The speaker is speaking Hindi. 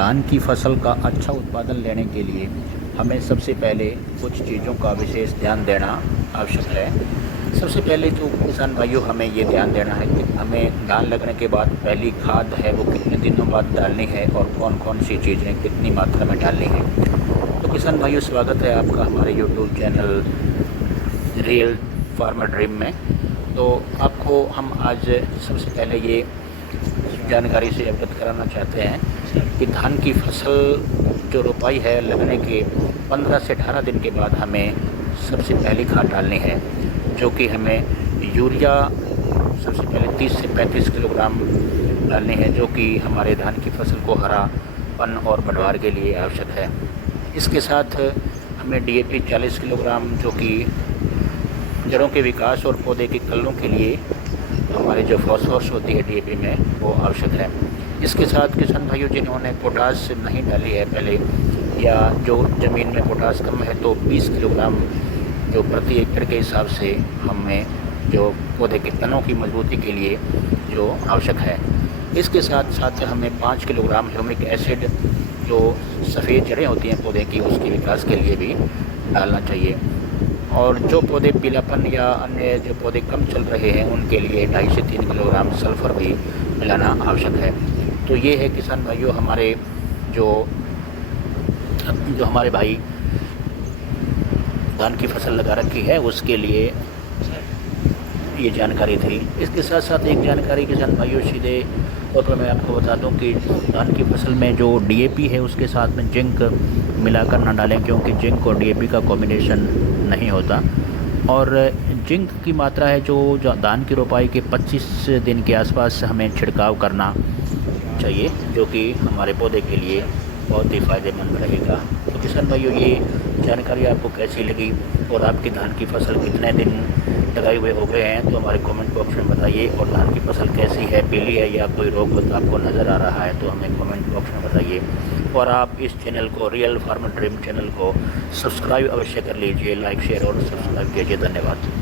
धान की फसल का अच्छा उत्पादन लेने के लिए हमें सबसे पहले कुछ चीज़ों का विशेष ध्यान देना आवश्यक है। सबसे पहले तो किसान भाइयों हमें ये ध्यान देना है कि हमें धान लगने के बाद पहली खाद है वो कितने दिनों बाद डालनी है और कौन कौन सी चीज़ें कितनी मात्रा में डालनी है। तो किसान भाइयों, स्वागत है आपका हमारे YouTube channel real farmer dream में। तो आपको हम आज सबसे पहले ये जानकारी से अवगत कराना चाहते हैं कि धान की फसल जो रोपाई है लगने के 15 से 18 दिन के बाद हमें सबसे पहली खाद डालनी है, जो कि हमें यूरिया सबसे पहले 30 से 35 किलोग्राम डालनी है, जो कि हमारे धान की फसल को हरापन और बढ़वार के लिए आवश्यक है। इसके साथ हमें डीएपी 40 किलोग्राम, जो कि जड़ों के विकास और पौधे के कल्लों के लिए हमारी जो फॉस्फोरस होती है डीएपी में वो आवश्यक है। इसके साथ किसान भाइयों जिन्होंने पोटास नहीं डाली है पहले, या जो ज़मीन में पोटास कम है, तो 20 किलोग्राम जो प्रति एकड़ के हिसाब से हमें जो पौधे के तनों की मजबूती के लिए जो आवश्यक है। इसके साथ साथ हमें 5 किलोग्राम ह्यूमिक एसिड, जो सफ़ेद जड़ें होती हैं पौधे की, उसके विकास के लिए भी डालना चाहिए। और जो पौधे पीलापन या अन्य जो पौधे कम चल रहे हैं उनके लिए 2.5 से 3 किलोग्राम सल्फ़र भी मिलाना आवश्यक है। तो ये है किसान भाइयों हमारे जो हमारे भाई धान की फसल लगा रखी है उसके लिए ये जानकारी थी। इसके साथ साथ एक जानकारी किसान भाइयों सीधे तौर पर मैं आपको बता दूं कि धान की फसल में जो डीएपी है उसके साथ में जिंक मिलाकर ना डालें, क्योंकि जिंक और डीएपी का कॉम्बिनेशन नहीं होता। और जिंक की मात्रा है जो धान की रोपाई के 25 दिन के आसपास हमें छिड़काव करना चाहिए, जो कि हमारे पौधे के लिए बहुत ही फ़ायदेमंद रहेगा। तो किसान भाइयों, ये जानकारी आपको कैसी लगी और आपकी धान की फसल कितने दिन लगाए हुए हो गए हैं, तो हमारे कमेंट बॉक्स में बताइए। और धान की फसल कैसी है, पीली है या कोई रोग आपको नज़र आ रहा है, तो हमें कमेंट बॉक्स में बताइए। और आप इस चैनल को, रियल फार्मर ड्रीम चैनल को सब्सक्राइब अवश्य कर लीजिए, लाइक शेयर और सब्सक्राइब कीजिए। धन्यवाद।